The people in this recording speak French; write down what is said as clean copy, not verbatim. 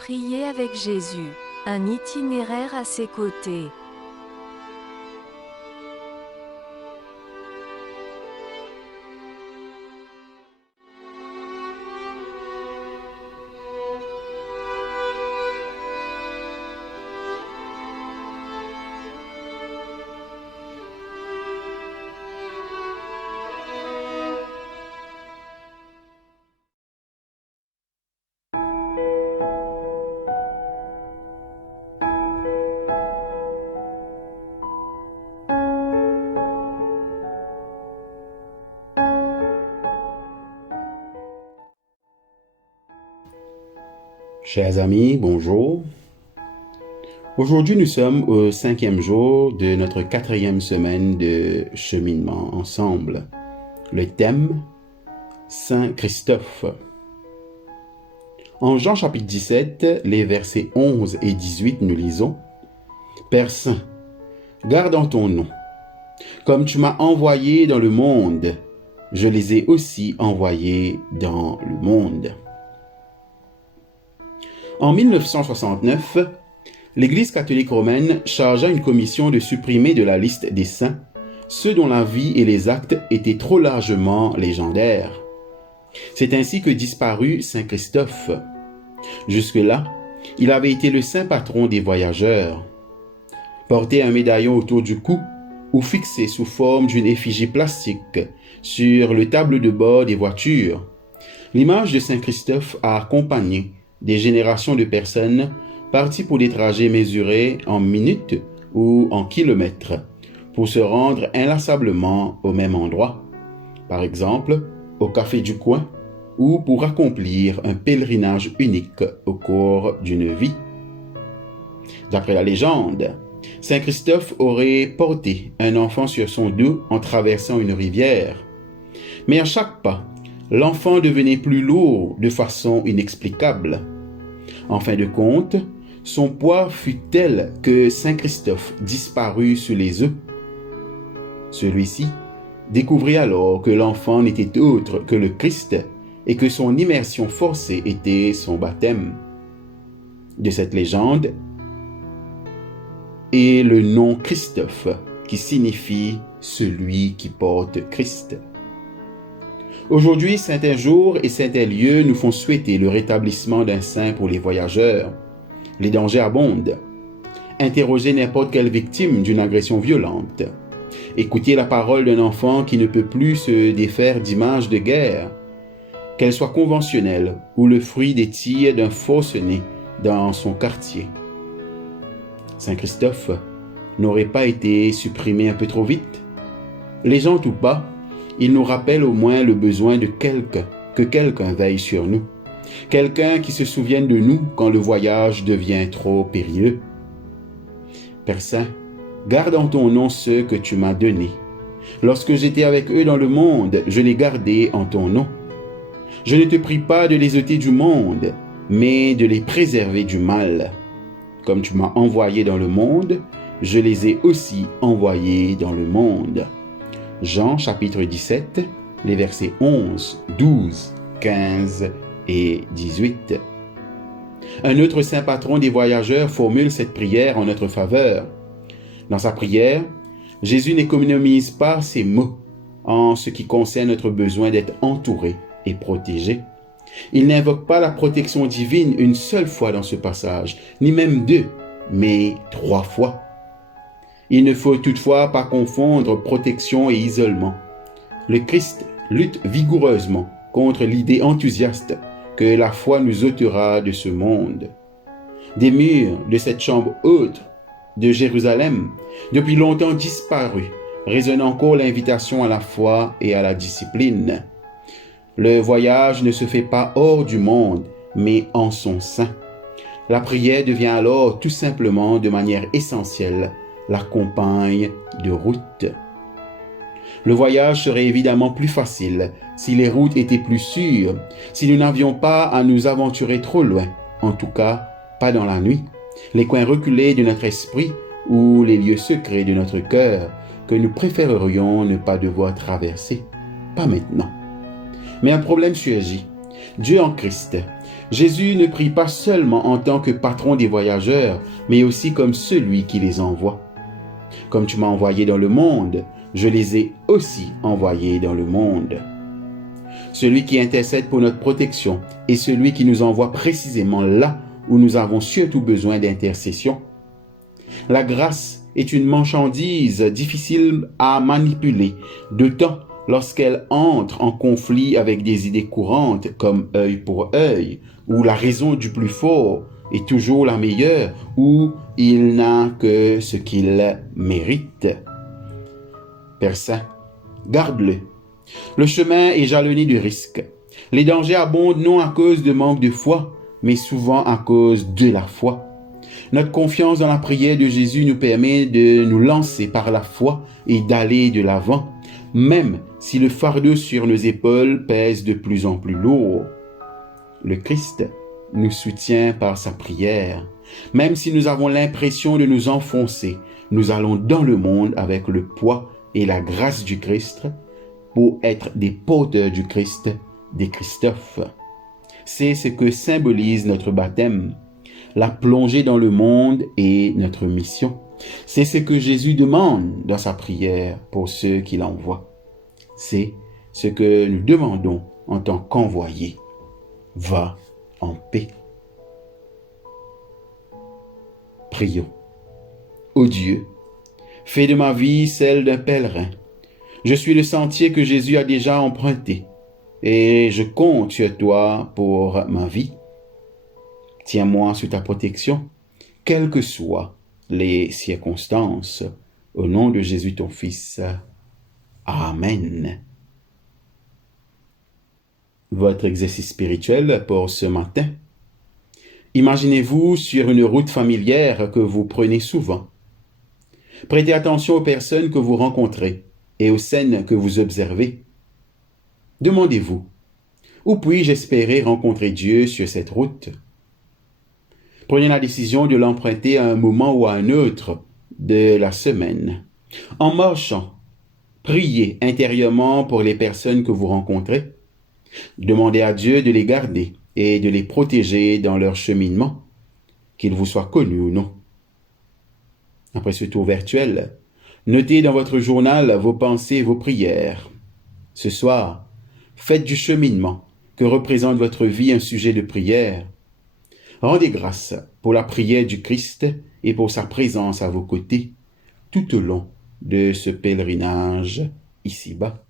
Prier avec Jésus, un itinéraire à ses côtés. Chers amis, bonjour. Aujourd'hui, nous sommes au 5e jour de notre 4e semaine de cheminement ensemble. Le thème, Saint Christophe. En Jean chapitre 17, les versets 11 et 18, nous lisons « Père Saint, garde en ton nom. Comme tu m'as envoyé dans le monde, je les ai aussi envoyés dans le monde. » En 1969, l'Église catholique romaine chargea une commission de supprimer de la liste des saints ceux dont la vie et les actes étaient trop largement légendaires. C'est ainsi que disparut Saint Christophe. Jusque-là, il avait été le saint patron des voyageurs. Porter un médaillon autour du cou ou fixé sous forme d'une effigie plastique sur le tableau de bord des voitures, l'image de Saint Christophe a accompagné des générations de personnes parties pour des trajets mesurés en minutes ou en kilomètres pour se rendre inlassablement au même endroit, par exemple au café du coin ou pour accomplir un pèlerinage unique au cours d'une vie. D'après la légende, Saint Christophe aurait porté un enfant sur son dos en traversant une rivière, mais à chaque pas, l'enfant devenait plus lourd de façon inexplicable. En fin de compte, son poids fut tel que Saint Christophe disparut sous les eaux. Celui-ci découvrit alors que l'enfant n'était autre que le Christ et que son immersion forcée était son baptême. De cette légende est le nom Christophe, qui signifie « celui qui porte Christ ». Aujourd'hui, certains jours et certains lieux nous font souhaiter le rétablissement d'un saint pour les voyageurs. Les dangers abondent. Interrogez n'importe quelle victime d'une agression violente. Écoutez la parole d'un enfant qui ne peut plus se défaire d'images de guerre, qu'elles soient conventionnelles ou le fruit des tirs d'un forcené dans son quartier. Saint Christophe n'aurait pas été supprimé un peu trop vite? Légende ou pas, il nous rappelle au moins le besoin de que quelqu'un veille sur nous. Quelqu'un qui se souvienne de nous quand le voyage devient trop périlleux. Père Saint, garde en ton nom ceux que tu m'as donnés. Lorsque j'étais avec eux dans le monde, je les gardais en ton nom. Je ne te prie pas de les ôter du monde, mais de les préserver du mal. Comme tu m'as envoyé dans le monde, je les ai aussi envoyés dans le monde. Jean chapitre 17, les versets 11, 12, 15 et 18. Un autre saint patron des voyageurs formule cette prière en notre faveur. Dans sa prière, Jésus n'économise pas ses mots en ce qui concerne notre besoin d'être entouré et protégé. Il n'invoque pas la protection divine une seule fois dans ce passage, ni même deux, mais 3 fois. Il ne faut toutefois pas confondre protection et isolement. Le Christ lutte vigoureusement contre l'idée enthousiaste que la foi nous ôtera de ce monde. Des murs de cette chambre haute de Jérusalem, depuis longtemps disparus, résonne encore l'invitation à la foi et à la discipline. Le voyage ne se fait pas hors du monde, mais en son sein. La prière devient alors tout simplement de manière essentielle la compagne de route. Le voyage serait évidemment plus facile si les routes étaient plus sûres, si nous n'avions pas à nous aventurer trop loin, en tout cas pas dans la nuit, les coins reculés de notre esprit ou les lieux secrets de notre cœur que nous préférerions ne pas devoir traverser. Pas maintenant. Mais un problème surgit. Dieu en Christ. Jésus ne prie pas seulement en tant que patron des voyageurs, mais aussi comme celui qui les envoie. Comme tu m'as envoyé dans le monde, je les ai aussi envoyés dans le monde. Celui qui intercède pour notre protection est celui qui nous envoie précisément là où nous avons surtout besoin d'intercession. La grâce est une marchandise difficile à manipuler, d'autant lorsqu'elle entre en conflit avec des idées courantes comme œil pour œil, où la raison du plus fort est toujours la meilleure, où il n'a que ce qu'il mérite. Père Saint, garde-le. Le chemin est jalonné de risques. Les dangers abondent non à cause de manque de foi, mais souvent à cause de la foi. Notre confiance dans la prière de Jésus nous permet de nous lancer par la foi et d'aller de l'avant, même si le fardeau sur nos épaules pèse de plus en plus lourd. Le Christ nous soutient par sa prière. Même si nous avons l'impression de nous enfoncer, nous allons dans le monde avec le poids et la grâce du Christ pour être des porteurs du Christ, des Christophes. C'est ce que symbolise notre baptême, la plongée dans le monde et notre mission. C'est ce que Jésus demande dans sa prière pour ceux qu'il envoie. C'est ce que nous demandons en tant qu'envoyés. Va en paix. Prions. Ô Dieu, fais de ma vie celle d'un pèlerin. Je suis le sentier que Jésus a déjà emprunté et je compte sur toi pour ma vie. Tiens-moi sous ta protection, quelles que soient les circonstances. Au nom de Jésus ton Fils. Amen. Votre exercice spirituel pour ce matin. Imaginez-vous sur une route familière que vous prenez souvent. Prêtez attention aux personnes que vous rencontrez et aux scènes que vous observez. Demandez-vous, où puis-je espérer rencontrer Dieu sur cette route? Prenez la décision de l'emprunter à un moment ou à un autre de la semaine. En marchant, priez intérieurement pour les personnes que vous rencontrez. Demandez à Dieu de les garder et de les protéger dans leur cheminement, qu'ils vous soient connus ou non. Après ce tour virtuel, notez dans votre journal vos pensées et vos prières. Ce soir, faites du cheminement que représente votre vie un sujet de prière. Rendez grâce pour la prière du Christ et pour sa présence à vos côtés tout au long de ce pèlerinage ici-bas.